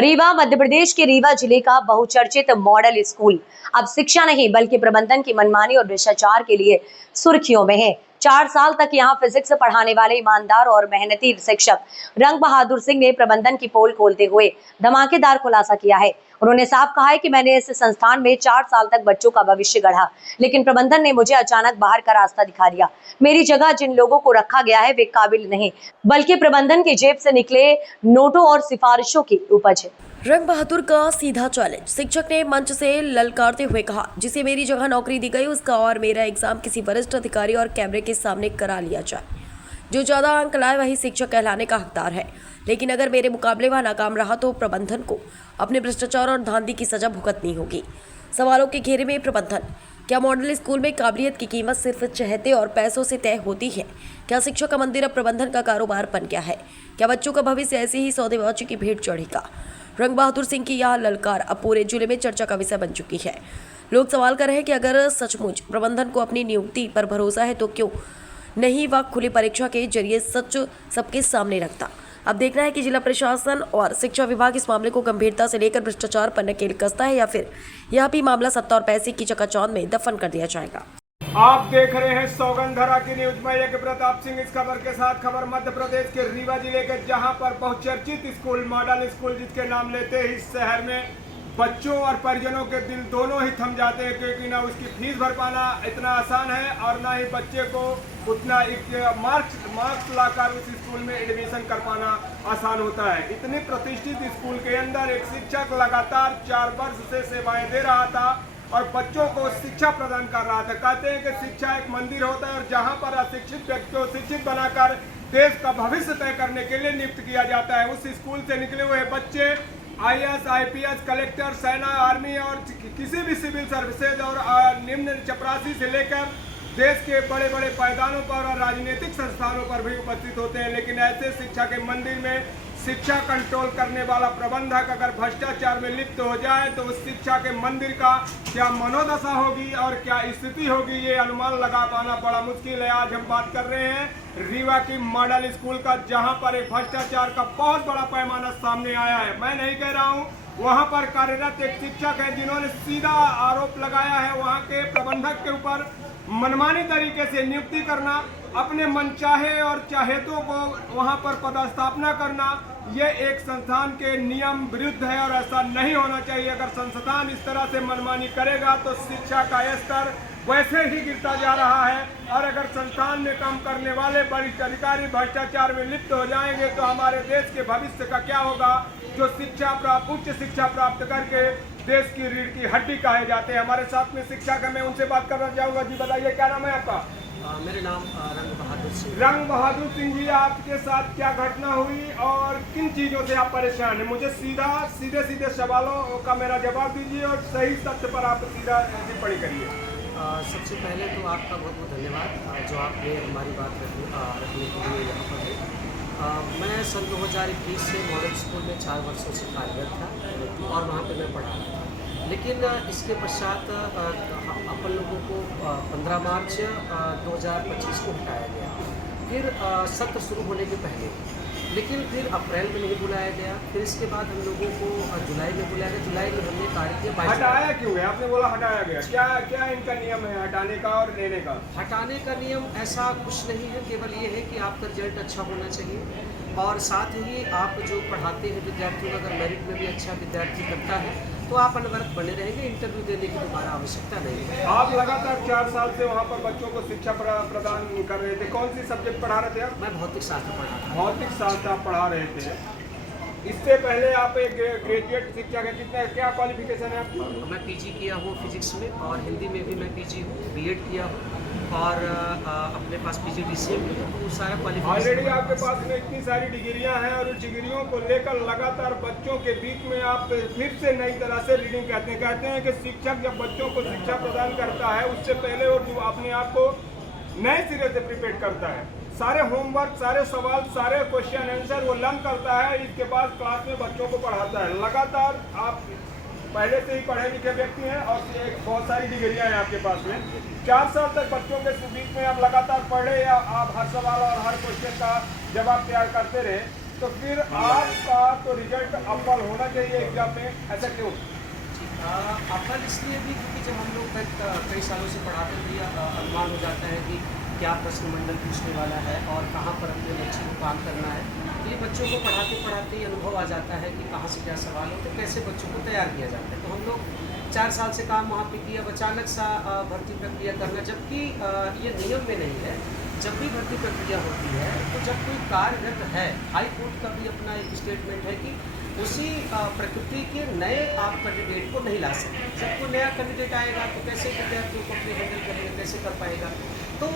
रीवा मध्य प्रदेश के रीवा जिले का बहुचर्चित मॉडल स्कूल अब शिक्षा नहीं बल्कि प्रबंधन की मनमानी और भ्रष्टाचार के लिए सुर्खियों में है। 4 साल तक यहां फिजिक्स पढ़ाने वाले ईमानदार और मेहनती शिक्षक रंग बहादुर सिंह ने प्रबंधन की पोल खोलते हुए धमाकेदार खुलासा किया है। उन्होंने साफ कहा है कि मैंने इस संस्थान में 4 साल तक बच्चों का भविष्य गढ़ा, लेकिन प्रबंधन ने मुझे अचानक बाहर का रास्ता दिखा दिया। मेरी जगह जिन लोगों को रखा गया है वे काबिल नहीं बल्कि प्रबंधन की जेब से निकले नोटों और सिफारिशों की उपज है। रंग बहादुर का सीधा चैलेंज। शिक्षक ने मंच से ललकारते हुए कहा, जिसे मेरी जगह नौकरी दी गई उसका और मेरा एग्जाम किसी वरिष्ठ अधिकारी और कैमरे के सामने करा लिया जाए। जो ज्यादा अंक लाए वही शिक्षक कहलाने का हकदार है, लेकिन अगर मेरे मुकाबले वह नाकाम रहा तो प्रबंधन को अपने भ्रष्टाचार और धांधली की सजा भुगतनी होगी। सवालों के घेरे में प्रबंधन। क्या मॉडल स्कूल में काबिलियत की कीमत सिर्फ चहेते और पैसों से तय होती है? क्या शिक्षा का मंदिर अब प्रबंधन का कारोबार बन गया है? क्या बच्चों का भविष्य ऐसे ही सौदेबाजी की भेंट चढ़ेगा? रंग बहादुर सिंह की यह ललकार अब पूरे जिले में चर्चा का विषय बन चुकी है। लोग सवाल कर रहे हैं कि अगर सचमुच प्रबंधन को अपनी नियुक्ति पर भरोसा है तो क्यों नहीं वह खुली परीक्षा के जरिए सच सबके सामने रखता। अब देखना है कि जिला प्रशासन और शिक्षा विभाग इस मामले को गंभीरता से लेकर भ्रष्टाचार पर नकेल कसता है या फिर यह भी मामला सत्ता और पैसे की चकाचौंध में दफन कर दिया जाएगा। आप देख रहे हैं सौगंधरा की न्यूज में यज्ञ प्रताप सिंह। इस खबर के साथ खबर मध्य प्रदेश के रीवा जिले के, जहां पर बहुचर्चित स्कूल मॉडल स्कूल जिसके नाम लेते ही इस शहर में बच्चों और परिजनों के दिल दोनों ही थम जाते हैं, क्योंकि ना उसकी फीस भर पाना इतना आसान है और ना ही बच्चे को उतना मार्क्स लाकर उस स्कूल में एडमिशन कर पाना आसान होता है। इतनी प्रतिष्ठित स्कूल के अंदर एक शिक्षक लगातार 4 वर्ष से सेवाएं दे रहा था और बच्चों को शिक्षा प्रदान कर रहा था। कहते हैं कि शिक्षा एक मंदिर होता है और जहां पर अशिक्षित व्यक्ति को शिक्षित बनाकर देश का भविष्य तय करने के लिए नियुक्त किया जाता है। उस स्कूल से निकले हुए बच्चे IAS, IPS, कलेक्टर, सेना, आर्मी और किसी भी सिविल सर्विसेज और निम्न चपरासी से लेकर देश के बड़े बड़े पायदानों पर और राजनीतिक संस्थानों पर भी उपस्थित होते हैं। लेकिन ऐसे शिक्षा के मंदिर में शिक्षा कंट्रोल करने वाला प्रबंधक अगर भ्रष्टाचार में लिप्त हो जाए तो उस शिक्षा के मंदिर का क्या मनोदशा होगी और क्या स्थिति होगी, ये अनुमान लगा पाना बड़ा मुश्किल है। आज हम बात कर रहे हैं रीवा की मॉडल स्कूल का, जहां पर एक भ्रष्टाचार का बहुत बड़ा पैमाना सामने आया है। मैं नहीं कह रहा हूं, वहां पर कार्यरत एक शिक्षक है जिन्होंने सीधा आरोप लगाया है वहां के प्रबंधक के ऊपर मनमानी तरीके से नियुक्ति करना, अपने मनचाहे और चाहेतों को वहां पर पदस्थापना करना, ये एक संस्थान के नियम विरुद्ध है और ऐसा नहीं होना चाहिए। अगर संस्थान इस तरह से मनमानी करेगा तो शिक्षा का स्तर वैसे ही गिरता जा रहा है और अगर संस्थान में काम करने वाले वरिष्ठ अधिकारी भ्रष्टाचार में लिप्त हो जाएंगे तो हमारे देश के भविष्य का क्या होगा, जो उच्च शिक्षा प्राप्त करके देश की रीढ़ की हड्डी कहे जाते हैं। हमारे साथ में शिक्षक है, मैं उनसे बात करना चाहूँगा। जी बताइए, क्या नाम है आपका? मेरे नाम रंग बहादुर सिंह। रंग बहादुर सिंह जी, आपके साथ क्या घटना हुई और किन चीज़ों से आप परेशान हैं? मुझे सीधे सवालों का मेरा जवाब दीजिए और सही तथ्य पर आप सीधा टिप्पणी करिए। सबसे पहले तो आपका बहुत बहुत धन्यवाद जो आपने हमारी बात रखने के लिए यहाँ पर है। मैं सन 2021 से मॉडल स्कूल में 4 वर्षों से कार्यरत था और वहाँ पर मैं पढ़ा रहा था, लेकिन इसके पश्चात अपन लोगों को 15 मार्च 2025 को हटाया गया, फिर सत्र शुरू होने के पहले, लेकिन फिर अप्रैल में नहीं बुलाया गया। फिर इसके बाद हम लोगों को जुलाई में बुलाया गया। जुलाई में हमने कार्य किया। हटाया क्यों है? आपने बोला हटाया गया, क्या इनका नियम है हटाने का और लेने का? हटाने का नियम ऐसा कुछ नहीं है, केवल ये है कि आपका रिजल्ट अच्छा होना चाहिए और साथ ही आप जो पढ़ाते हैं विद्यार्थियों का अगर मेरिट में भी अच्छा विद्यार्थी करता है तो आप अनवरत बने रहेंगे, इंटरव्यू देने की दोबारा आवश्यकता नहीं है। आप लगातार 4 साल से वहाँ पर बच्चों को शिक्षा प्रदान कर रहे थे। कौन सी सब्जेक्ट पढ़ा रहे थे आप? मैं भौतिक शास्त्र पढ़ा था। भौतिक शास्त्र आप पढ़ा रहे थे। इससे पहले आप एक ग्रेजुएट शिक्षा का क्या क्वालिफिकेशन है आपकी? मैं PG किया हूँ फिजिक्स में और हिंदी में भी मैं PG हूँ, B.Ed किया हूँ और अपने पास PGDCM भी है, तो सारा क्वालिफिकेशन ऑलरेडी आपके पास में इतनी सारी डिग्रियां हैं और उन डिग्रियों को लेकर लगातार बच्चों के बीच में आप फिर से नई तरह से रीडिंग कहते हैं कि शिक्षक जब बच्चों को शिक्षा प्रदान करता है उससे पहले और जो अपने आप को नए सिरे से प्रिपेयर करता है, सारे होमवर्क, सारे सवाल, सारे क्वेश्चन आंसर वो लर्न करता है, इसके बाद क्लास में बच्चों को पढ़ाता है। लगातार आप पहले से ही पढ़े लिखे व्यक्ति हैं और बहुत सारी डिग्रियां हैं आपके पास में। 4 साल तक बच्चों के बीच में आप लगातार पढ़े या आप हर सवाल और हर क्वेश्चन का जवाब तैयार करते रहे, तो फिर आपका तो रिजल्ट अव्वल होना चाहिए एग्जाम में, ऐसा क्यों? अव्वल इसलिए भी क्योंकि जब हम लोग कई सालों से पढ़ाते हैं अनुमान हो जाता है कि क्या प्रश्न मंडल पूछने वाला है और कहाँ पर अपने बच्चे को काम करना है। तो ये बच्चों को पढ़ाते पढ़ाते ही अनुभव आ जाता है कि कहाँ से क्या सवाल हो, तो कैसे बच्चों को तैयार किया जाता है। तो हम लोग 4 साल से काम वहाँ पे किया, अचानक सा भर्ती प्रक्रिया करना, जबकि ये नियम में नहीं है। जब भी भर्ती प्रक्रिया होती है तो जब कोई कार्यरत है, हाई कोर्ट का भी अपना एक स्टेटमेंट है कि उसी प्रकृति के नए आप कैंडिडेट को नहीं ला सकते। जब कोई नया कैंडिडेट आएगा तो कैसे विद्यार्थियों को अपने हैंडल करेंगे, कैसे कर पाएगा। तो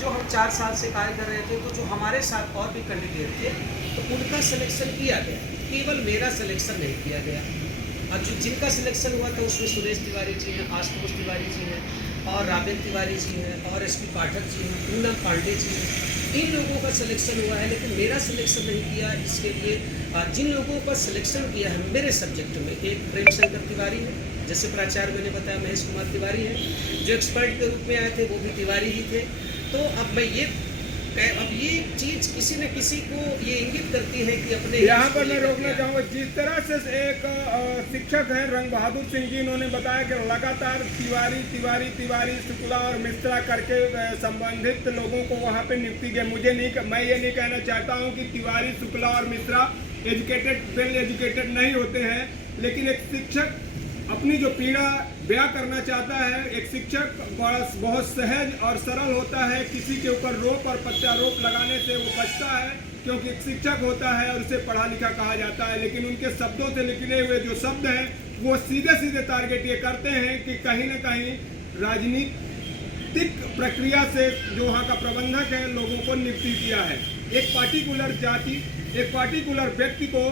जो हम 4 साल से कार्य कर रहे थे, तो जो हमारे साथ और भी कैंडिडेट थे तो उनका सिलेक्शन किया गया, केवल मेरा सिलेक्शन नहीं किया गया। और जो जिनका सिलेक्शन हुआ था उसमें सुरेश तिवारी जी हैं, आशुतोष तिवारी जी हैं और राबिन तिवारी जी हैं और एस पी पाठक जी हैं, पूनम पांडे जी हैं। इन लोगों का सिलेक्शन हुआ है, लेकिन मेरा सिलेक्शन नहीं किया। इसके लिए जिन लोगों का सिलेक्शन किया है मेरे सब्जेक्ट में, एक प्रेम शंकर तिवारी है, जैसे प्राचार्य मैंने बताया महेश कुमार तिवारी है, जो एक्सपर्ट के रूप में आए थे वो भी तिवारी ही थे। तो अब ये चीज़ किसी न किसी को ये इंगित करती है कि अपने यहाँ पर मैं रोकना चाहूँगा, जिस तरह से एक शिक्षक हैं रंग बहादुर सिंह जी, इन्होंने बताया कि लगातार तिवारी शुक्ला और मिश्रा करके संबंधित लोगों को वहाँ पे नियुक्ति किया। मैं ये नहीं कहना चाहता हूँ कि तिवारी, शुक्ला और मिश्रा वेल एजुकेटेड नहीं होते हैं, लेकिन एक शिक्षक अपनी जो पीड़ा बयां करना चाहता है, एक शिक्षक बहुत सहज और सरल होता है, किसी के ऊपर रोप और प्रत्यारोप लगाने से वो बचता है, क्योंकि एक शिक्षक होता है और उसे पढ़ा लिखा कहा जाता है। लेकिन उनके शब्दों से निकले हुए जो शब्द हैं वो सीधे टारगेट ये करते हैं कि कहीं ना कहीं राजनीतिक प्रक्रिया से जो वहाँ का प्रबंधक है लोगों को नियुक्ति किया है। एक पार्टिकुलर जाति, एक पार्टिकुलर व्यक्ति को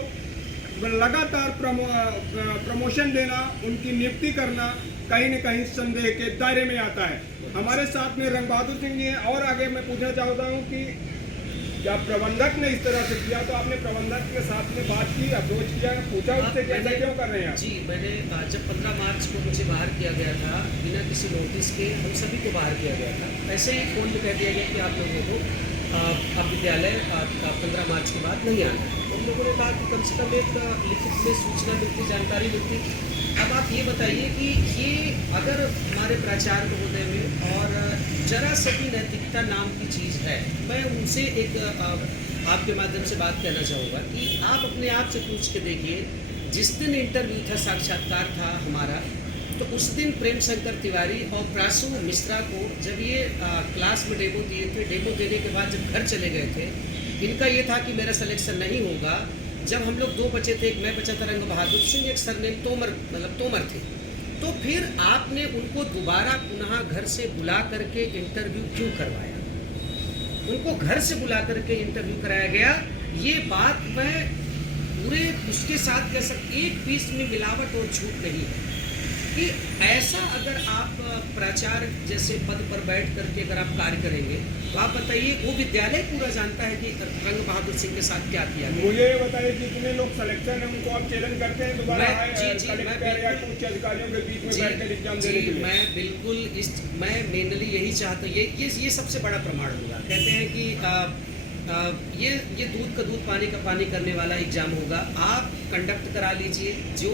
लगातार प्रमोशन देना, उनकी नियुक्ति करना कहीं न कहीं संदेह के दायरे में आता है। हमारे साथ में रंग बहादुर सिंह जी हैं। और आगे मैं पूछना चाहता हूं कि जब प्रबंधक ने इस तरह से किया तो आपने प्रबंधक के साथ में बात की, अप्रोच किया, पूछा उससे कि ऐसा क्यों कर रहे हैं? जी, मैंने जब 15 मार्च को मुझे बाहर किया गया था, बिना किसी नोटिस के हम सभी को बाहर किया गया था। ऐसे ही फोन में कह दिया गया कि आप लोगों को अब विद्यालय 15 मार्च के बाद नहीं आना। उन लोगों ने कहा कि कम से कम एक लिखित में सूचना मिलती, जानकारी मिलती। अब आप ये बताइए कि ये अगर हमारे प्राचार्य महोदय में और जरा सी भी नैतिकता नाम की चीज़ है, मैं उनसे एक आपके माध्यम से बात कहना चाहूँगा कि आप अपने आप से पूछ के देखिए, जिस दिन इंटरव्यू था, साक्षात्कार था हमारा, तो उस दिन प्रेम शंकर तिवारी और प्रासू मिश्रा को जब ये क्लास में डेमो दिए थे, डेमो देने के बाद जब घर चले गए थे, इनका ये था कि मेरा सिलेक्शन नहीं होगा। जब हम लोग 2 बचे थे, एक मैं बचा था रंग बहादुर सिंह, एक सरनेम तोमर थे। तो फिर आपने उनको दोबारा पुनः घर से बुला करके इंटरव्यू क्यों करवाया? उनको घर से बुला करके इंटरव्यू कराया गया। ये बात मैं पूरे उसके साथ कह सकती, एक पीस में मिलावट और झूठ नहीं है कि ऐसा अगर आप प्राचार्य जैसे पद पर बैठ करके अगर आप कार्य करेंगे तो आप बताइए, वो विद्यालय पूरा जानता है कि रंग बहादुर सिंह के साथ क्या किया गया। मुझे ये बताइए जितने लोग सिलेक्शन है उनको आप चैलेंज करते हैं दोबारा कलेक्टर या कुछ अधिकारियों के बीच में बैठकर एग्जाम देने के लिए? मैं बिल्कुल मैं मेनली यही चाहता हूँ, ये सबसे बड़ा प्रमाण होगा। कहते हैं कि ये दूध का दूध, पानी का पानी करने वाला एग्जाम होगा। आप कंडक्ट करा लीजिए, जो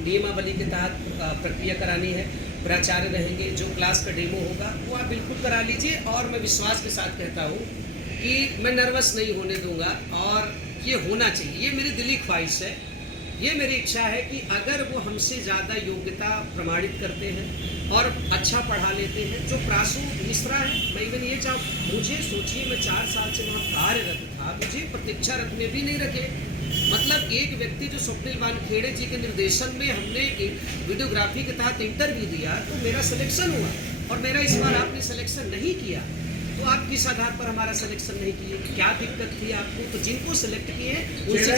नियमावली के तहत प्रक्रिया करानी है, प्राचार्य रहेंगे, जो क्लास का डेमो होगा वो आप बिल्कुल करा लीजिए। और मैं विश्वास के साथ कहता हूँ कि मैं नर्वस नहीं होने दूंगा और ये होना चाहिए। ये मेरी दिली ख्वाहिश है, ये मेरी इच्छा है कि अगर वो हमसे ज़्यादा योग्यता प्रमाणित करते हैं और अच्छा पढ़ा लेते हैं, जो प्रासू मिश्रा है, मैं इवन ये मुझे सोचिए, मैं 4 साल से वहाँ कार्यरत था, मुझे प्रतीक्षा रखने भी नहीं रखे। मतलब एक व्यक्ति जो स्वप्निल वानखेड़े जी के निर्देशन में हमने वीडियोग्राफी के तहत इंटरव्यू दिया तो मेरा सिलेक्शन हुआ, और मेरा इस बार आपने सिलेक्शन नहीं किया, तो आप किस आधार पर हमारा सिलेक्शन नहीं किए? क्या दिक्कत थी आपको? तो जिनको सिलेक्ट किए उनसे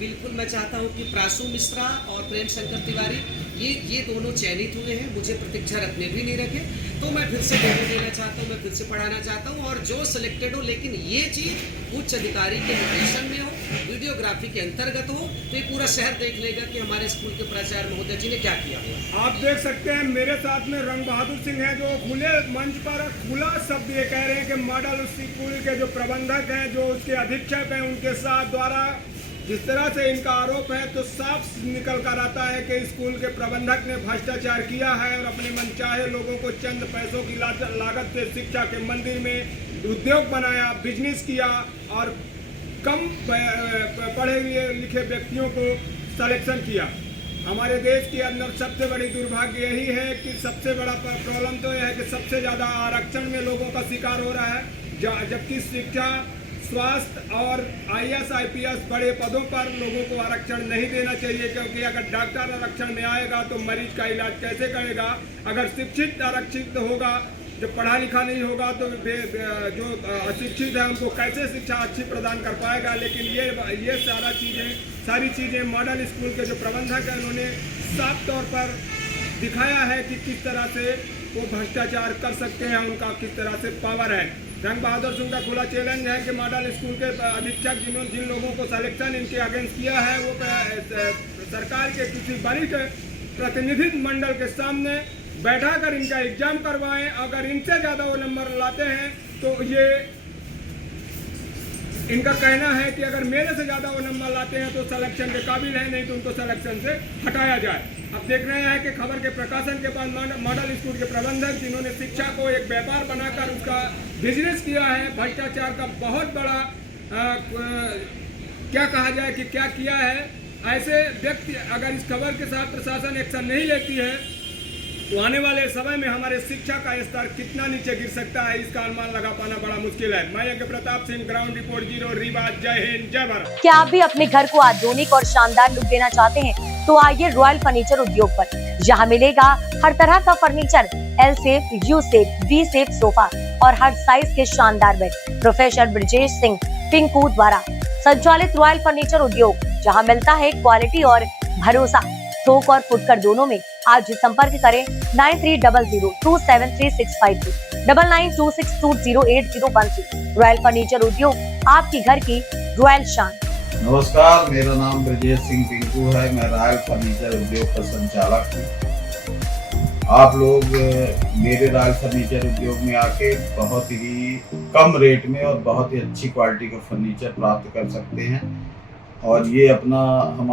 बिल्कुल मैं चाहता हूँ कि प्रासू मिश्रा और प्रेम शंकर तिवारी ये दोनों चयनित हुए हैं, मुझे प्रतीक्षा रखने भी नहीं रखे, तो मैं फिर से डेमो देना चाहता हूँ, मैं फिर से पढ़ाना चाहता हूँ। और जो सिलेक्टेड हो, लेकिन ये चीज़ उच्च अधिकारी के निर्देशन में हो, वीडियोग्राफी के अंतर्गत हो, तो ये पूरा शहर देख लेगा कि हमारे स्कूल के प्राचार्य महोदय जी ने क्या किया हुआ। आप देख सकते हैं मेरे साथ में रंग बहादुर सिंह है, जो खुले मंच पर खुला शब्द ये कह रहे हैं कि मॉडल स्कूल के जो प्रबंधक हैं, जो उसके अधीक्षक हैं, उनके साथ द्वारा जिस तरह से इनका आरोप है, तो साफ निकल कर आता है कि स्कूल के प्रबंधक ने भ्रष्टाचार किया है और अपने मनचाहे लोगों को चंद पैसों की लागत से शिक्षा के मंदिर में उद्योग बनाया, बिजनेस किया और कम पढ़े लिखे व्यक्तियों को सिलेक्शन किया। हमारे देश के अंदर सबसे बड़ी दुर्भाग्य यही है कि सबसे बड़ा प्रॉब्लम तो यह है कि सबसे ज़्यादा आरक्षण में लोगों का शिकार हो रहा है, जबकि शिक्षा, स्वास्थ्य और IAS IPS बड़े पदों पर लोगों को आरक्षण नहीं देना चाहिए, क्योंकि अगर डॉक्टर आरक्षण में आएगा तो मरीज का इलाज कैसे करेगा। अगर शिक्षित आरक्षित होगा, जो पढ़ा लिखा नहीं होगा तो जो अशिक्षित है उनको कैसे शिक्षा अच्छी प्रदान कर पाएगा। लेकिन ये सारी चीज़ें मॉडल स्कूल के जो प्रबंधक हैं उन्होंने साफ तौर पर दिखाया है कि किस तरह से वो भ्रष्टाचार कर सकते हैं, उनका किस तरह से पावर है। रंग बहादुर सिंह का खुला चैलेंज है कि मॉडल स्कूल के अधीक्षक जिन लोगों को सिलेक्शन इनके अगेंस्ट किया है, वो सरकार के किसी वरिष्ठ प्रतिनिधि मंडल के सामने बैठा कर इनका एग्जाम करवाएं। अगर इनसे ज़्यादा वो नंबर लाते हैं तो ये इनका कहना है कि अगर मेरे से ज़्यादा वो नंबर लाते हैं तो सिलेक्शन के काबिल है, नहीं तो उनको सिलेक्शन से हटाया जाए। अब देख रहे हैं कि खबर के प्रकाशन के बाद मॉडल स्कूल के प्रबंधक जिन्होंने शिक्षा को एक व्यापार बनाकर उसका बिजनेस किया है, भ्रष्टाचार का बहुत बड़ा क्या कहा जाए कि क्या किया है, ऐसे व्यक्ति अगर इस खबर के साथ प्रशासन एक्शन नहीं लेती है तो आने वाले समय में हमारे शिक्षा का स्तर कितना नीचे गिर सकता है, इसका अनुमान लगा पाना बड़ा मुश्किल है। मैं यज्ञ प्रताप सिंह, ग्राउंड रिपोर्ट 0 रीवा। जय हिंद, जय भारत। क्या आप भी अपने घर को आधुनिक और शानदार लुक देना चाहते हैं? तो आइए रॉयल फर्नीचर उद्योग पर। यहाँ मिलेगा हर तरह का furniture, L shape, U shape, V shape sofa और हर साइज के शानदार बेड। प्रोफेसर ब्रजेश सिंह पिंकू द्वारा संचालित रॉयल फर्नीचर उद्योग, जहाँ मिलता है क्वालिटी और भरोसा थोक और फुटकर दोनों में। आज संपर्क करें 9300273652 9926208013। रॉयल फर्नीचर उद्योग, आपकी घर की रॉयल शान। नमस्कार, मेरा नाम ब्रजेश सिंह पिंकू है। मैं रॉयल फर्नीचर उद्योग का संचालक हूँ। आप लोग मेरे रॉयल फर्नीचर उद्योग में आके बहुत ही कम रेट में और बहुत ही अच्छी क्वालिटी का फर्नीचर प्राप्त कर सकते हैं और ये अपना हमारा